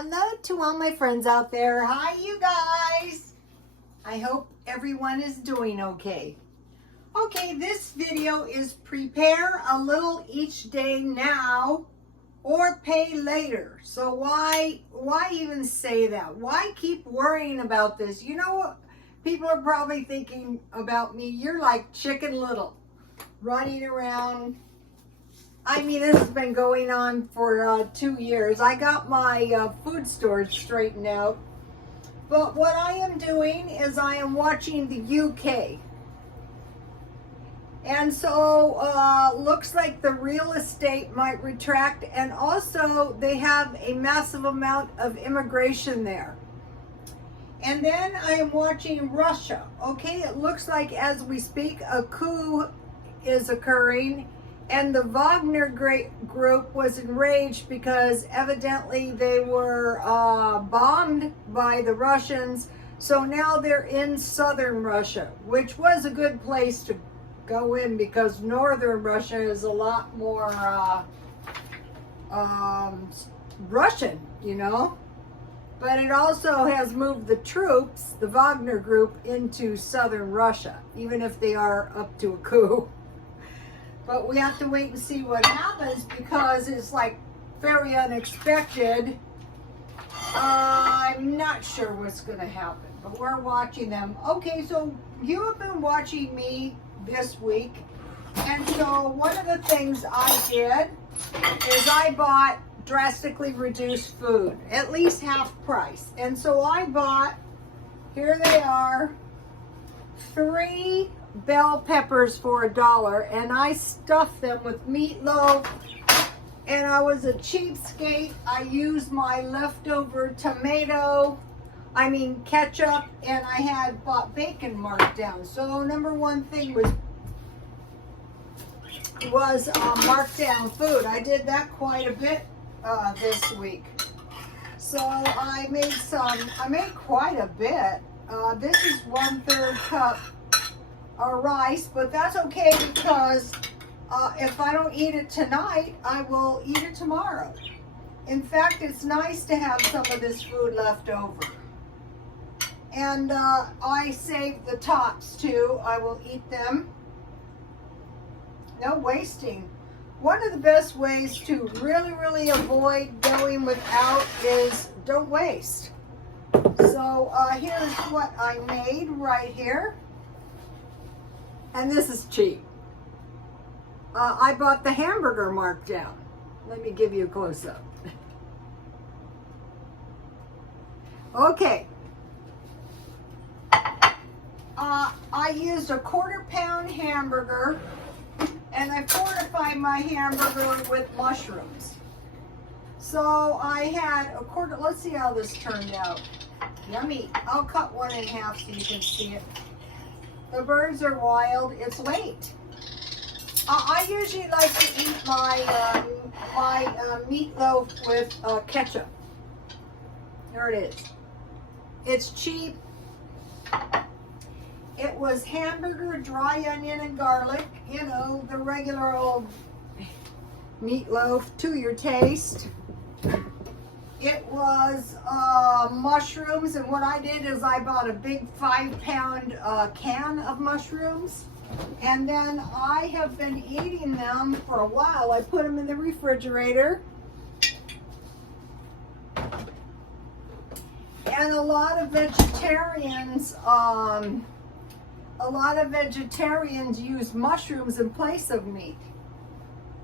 Hello to all my friends out there. Hi, you guys. I hope everyone is doing okay. Okay, this video is prepare a little each day now or pay later. So why even say that? Why keep worrying about this? You know what? People are probably thinking about me. You're like Chicken Little, running around. I mean, this has been going on for 2 years. I got my food storage straightened out. But what I am doing is I am watching the UK. And so looks like the real estate might retract. And also they have a massive amount of immigration there. And then I am watching Russia. Okay, it looks like as we speak, a coup is occurring. And the Wagner group was enraged because evidently they were bombed by the Russians. So now they're in southern Russia, which was a good place to go in because northern Russia is a lot more Russian, you know. But it also has moved the troops, the Wagner group, into southern Russia, even if they are up to a coup. But we have to wait and see what happens because it's like very unexpected. I'm not sure what's going to happen, but we're watching them. Okay, so you have been watching me this week. And so one of the things I did is I bought drastically reduced food, at least half price. And so I bought, here they are, 3 bell peppers for $1, and I stuffed them with meatloaf. And I was a cheapskate. I used my leftover ketchup, and I had bought bacon marked down. So number one thing was marked down food. I did that quite a bit this week. So I made quite a bit. This is 1/3 cup rice, but that's okay because if I don't eat it tonight, I will eat it tomorrow. In fact, it's nice to have some of this food left over. And I saved the tops too. I will eat them. No wasting. One of the best ways to really avoid going without is don't waste. So here's what I made right here. And this is cheap. I bought the hamburger marked down. Let me give you a close-up. Okay. I used a 1/4 pound hamburger, and I fortified my hamburger with mushrooms. So I had a 1/4, let's see how this turned out. Yummy. I'll cut one in half so you can see it. The birds are wild. It's late. I usually like to eat my meatloaf with ketchup. There it is. It's cheap. It was hamburger, dry onion, and garlic. You know, the regular old meatloaf to your taste. It was mushrooms, and what I did is I bought a big 5-pound can of mushrooms, and then I have been eating them for a while. I put them in the refrigerator, and a lot of vegetarians use mushrooms in place of meat.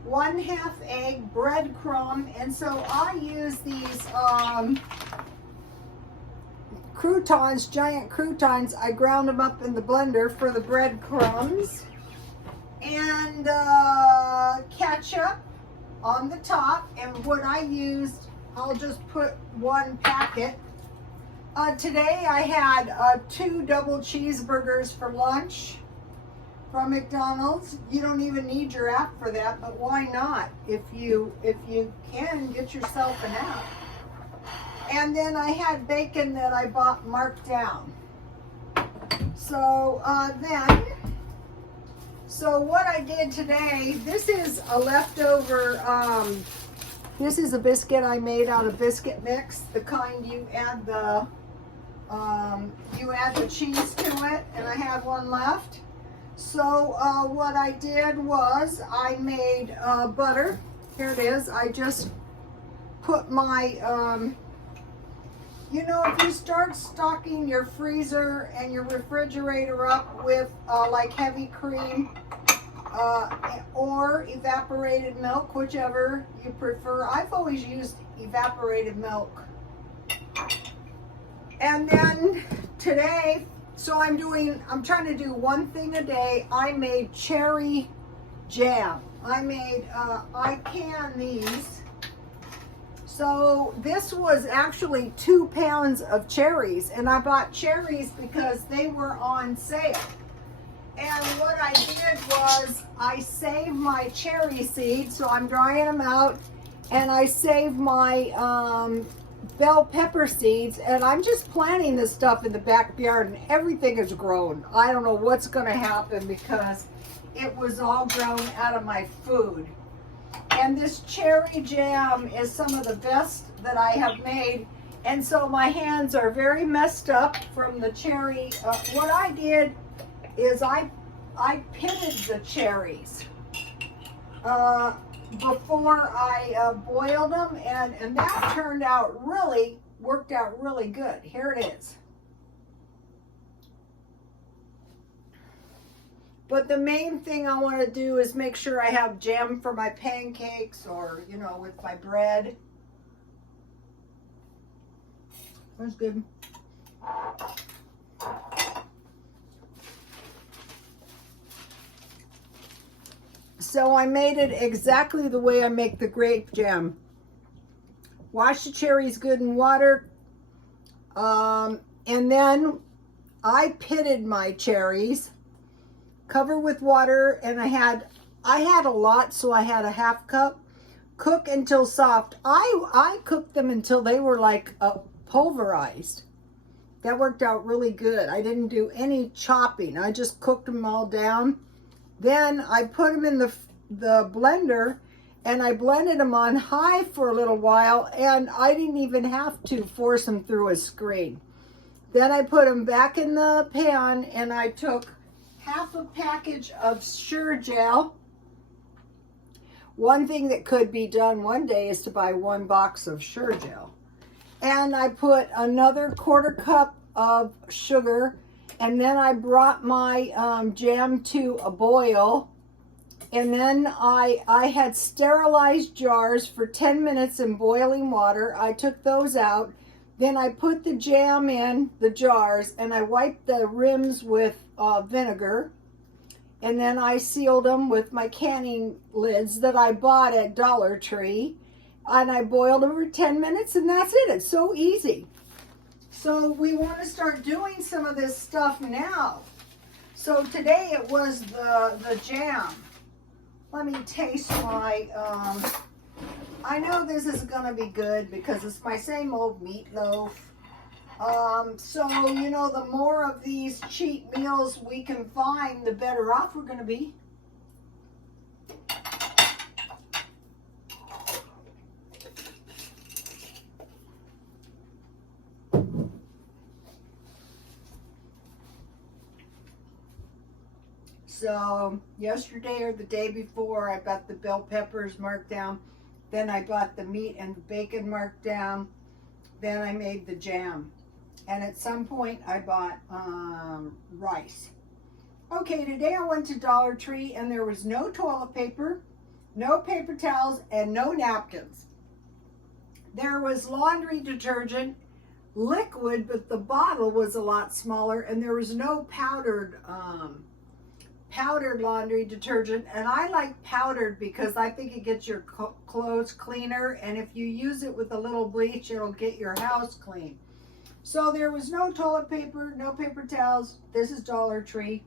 1/2 egg, breadcrumb, and so I use these croutons, giant croutons. I ground them up in the blender for the breadcrumbs, and ketchup on the top. And what I used, I'll just put 1 packet. Today I had 2 double cheeseburgers for lunch from McDonald's. You don't even need your app for that, but why not? If you can, get yourself an app. And then I had bacon that I bought marked down. So so what I did today, this is a leftover This is a biscuit I made out of biscuit mix, the kind you add the cheese to it, and I had one left. So what I did was I made butter. Here it is. I just put my, you know, if you start stocking your freezer and your refrigerator up with like heavy cream or evaporated milk, whichever you prefer. I've always used evaporated milk. And then today, so I'm trying to do one thing a day. I made cherry jam. I can these. So this was actually 2 pounds of cherries, and I bought cherries because they were on sale. And what I did was I saved my cherry seeds, so I'm drying them out, and I saved my bell pepper seeds, and I'm just planting this stuff in the backyard, and everything is grown. I don't know what's going to happen because it was all grown out of my food. And this cherry jam is some of the best that I have made, and so my hands are very messed up from the cherry. What I did is I pitted the cherries before I boiled them, and that worked out really good. Here it is. But the main thing I want to do is make sure I have jam for my pancakes, or, you know, with my bread. That's good. So I made it exactly the way I make the grape jam. Wash the cherries good in water. And then I pitted my cherries. Cover with water, and I had a lot, so I had a half cup. Cook until soft. I cooked them until they were like pulverized. That worked out really good. I didn't do any chopping. I just cooked them all down. Then I put them in the blender, and I blended them on high for a little while, and I didn't even have to force them through a screen. Then I put them back in the pan, and I took half a package of Sure Gel. One thing that could be done one day is to buy 1 box of Sure Gel. And I put another 1/4 cup of sugar, and then I brought my jam to a boil. And then I had sterilized jars for 10 minutes in boiling water. I took those out. Then I put the jam in the jars, and I wiped the rims with vinegar. And then I sealed them with my canning lids that I bought at Dollar Tree. And I boiled them for 10 minutes, and that's it. It's so easy. So we want to start doing some of this stuff now. So today it was the jam. Let me taste my, I know this is going to be good because it's my same old meatloaf. So, you know, the more of these cheap meals we can find, the better off we're going to be. So yesterday or the day before, I got the bell peppers marked down. Then I bought the meat and the bacon marked down. Then I made the jam. And at some point I bought rice. Okay, today I went to Dollar Tree, and there was no toilet paper, no paper towels, and no napkins. There was laundry detergent, liquid, but the bottle was a lot smaller, and there was no powdered laundry detergent. And I like powdered because I think it gets your clothes cleaner, and if you use it with a little bleach, it'll get your house clean. So there was no toilet paper, no paper towels. This is Dollar Tree.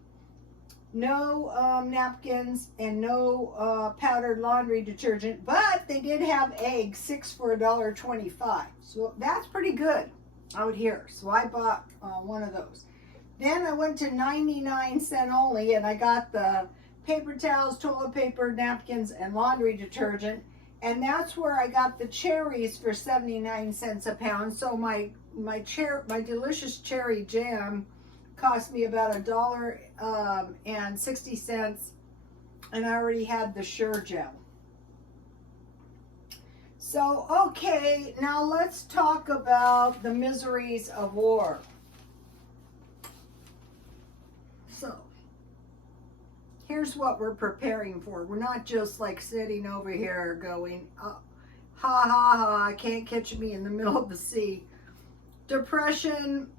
No napkins, and no powdered laundry detergent, but they did have eggs, 6 for $1.25. So that's pretty good out here. So I bought one of those. Then I went to 99-cent only, and I got the paper towels, toilet paper, napkins, and laundry detergent. And that's where I got the cherries for 79 cents a pound. So my delicious cherry jam cost me about $1.60, and I already had the Sure gel. So, okay, now let's talk about the miseries of war. So, here's what we're preparing for. We're not just like sitting over here going, ha ha ha, can't catch me in the middle of the sea. Depression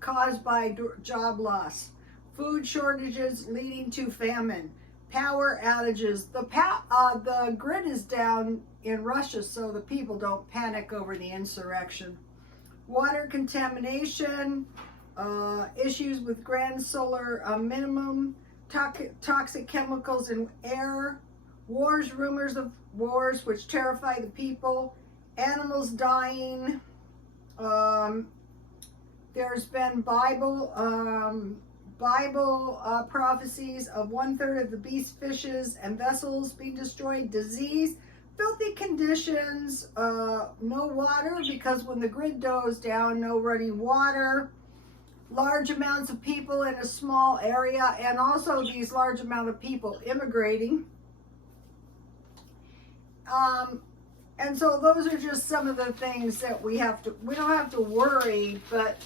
caused by job loss, food shortages leading to famine, power outages. The grid is down in Russia, so the people don't panic over the insurrection. Water contamination, issues with grand solar minimum, toxic chemicals in air, wars, rumors of wars which terrify the people, animals dying. There's been Bible prophecies of 1/3 of the beast, fishes, and vessels being destroyed, disease, filthy conditions, no water because when the grid goes down, no running water, large amounts of people in a small area, and also these large amount of people immigrating. And so those are just some of the things that we don't have to worry, but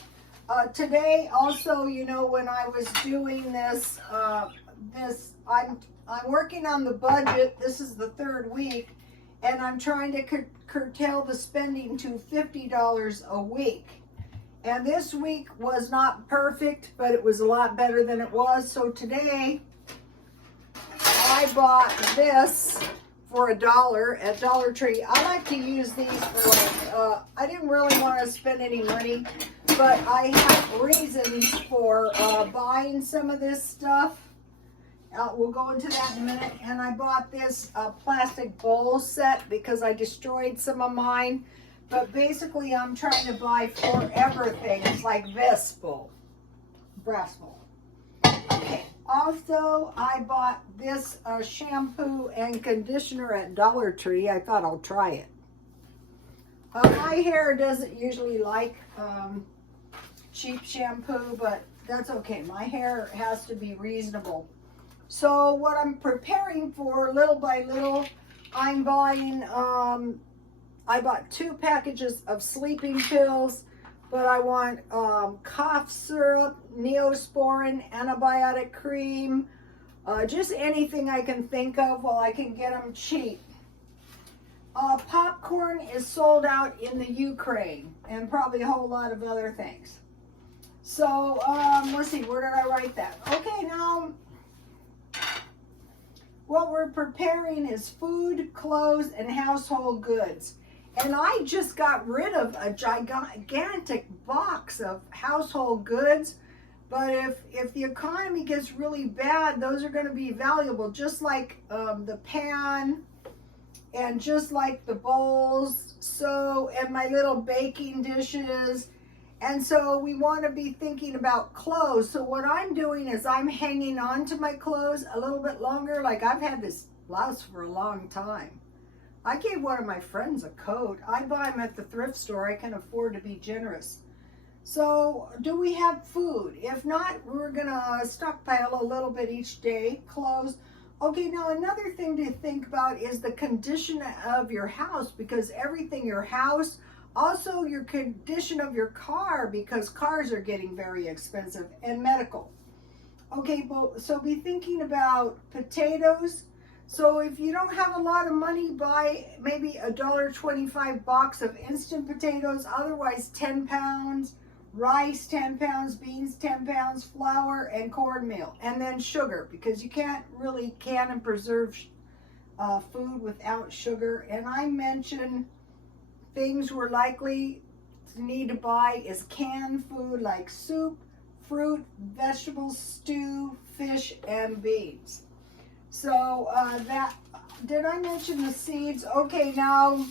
today also, you know, when I was doing this, I'm working on the budget. This is the 3rd week, and I'm trying to curtail the spending to $50 a week. And this week was not perfect, but it was a lot better than it was. So today, I bought this for $1 at Dollar Tree. I like to use these for I didn't really want to spend any money, but I have reasons for buying some of this stuff. We'll go into that in a minute. And I bought this plastic bowl set because I destroyed some of mine. But basically, I'm trying to buy forever things like this bowl, brass bowl. Okay. Also, I bought this shampoo and conditioner at Dollar Tree. I thought I'll try it. My hair doesn't usually like cheap shampoo, but that's okay. My hair has to be reasonable. So what I'm preparing for, little by little, I'm buying, I bought 2 packages of sleeping pills, but I want cough syrup, Neosporin, antibiotic cream, just anything I can think of while I can get them cheap. Popcorn is sold out in the Ukraine, and probably a whole lot of other things. So, let's see, where did I write that? Okay, now, what we're preparing is food, clothes, and household goods. And I just got rid of a gigantic box of household goods. But if the economy gets really bad, those are going to be valuable, just like the pan and just like the bowls, and my little baking dishes. And so we want to be thinking about clothes. So what I'm doing is I'm hanging on to my clothes a little bit longer. Like I've had this blouse for a long time. I gave one of my friends a coat. I buy them at the thrift store. I can afford to be generous. So do we have food? If not, we're going to stockpile a little bit each day, clothes. Okay, now another thing to think about is the condition of your house, because everything, your house, also your condition of your car, because cars are getting very expensive, and medical. Okay, so be thinking about potatoes. So if you don't have a lot of money, buy maybe $1.25 box of instant potatoes, otherwise 10 pounds, rice 10 pounds, beans 10 pounds, flour and cornmeal, and then sugar, because you can't really can and preserve food without sugar. And I mentioned things we're likely to need to buy is canned food like soup, fruit, vegetables, stew, fish, and beans. So did I mention the seeds? Okay, now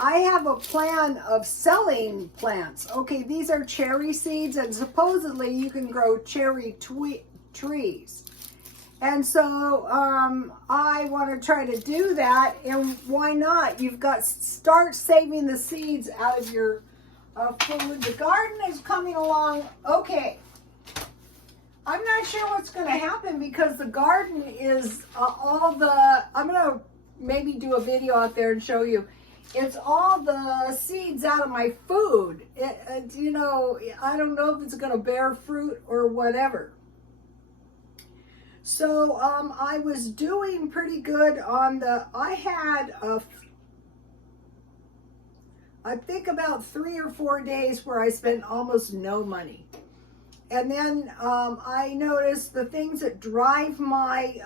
I have a plan of selling plants. Okay, these are cherry seeds, and supposedly you can grow cherry trees. And so I want to try to do that, and why not? You've got start saving the seeds out of your food. The garden is coming along okay. I'm not sure what's going to happen because the garden is I'm going to maybe do a video out there and show you. It's all the seeds out of my food. You know, I don't know if it's going to bear fruit or whatever. So I was doing pretty good on I had I think about 3 or 4 days where I spent almost no money. And then I noticed the things that drive my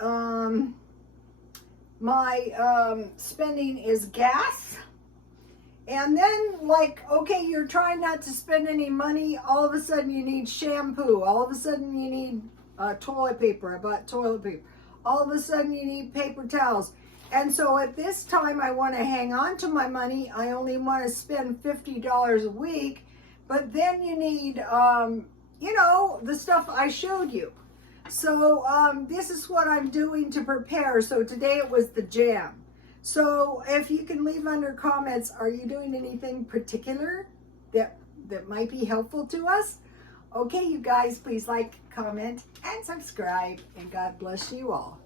spending is gas. And then, like, okay, you're trying not to spend any money. All of a sudden you need shampoo. All of a sudden you need toilet paper. I bought toilet paper. All of a sudden you need paper towels. And so at this time I want to hang on to my money. I only want to spend $50 a week. But then you need, you know, the stuff I showed you. So this is what I'm doing to prepare. So today it was the jam. So if you can leave under comments, are you doing anything particular that might be helpful to us? Okay, you guys, please like, comment, and subscribe. And God bless you all.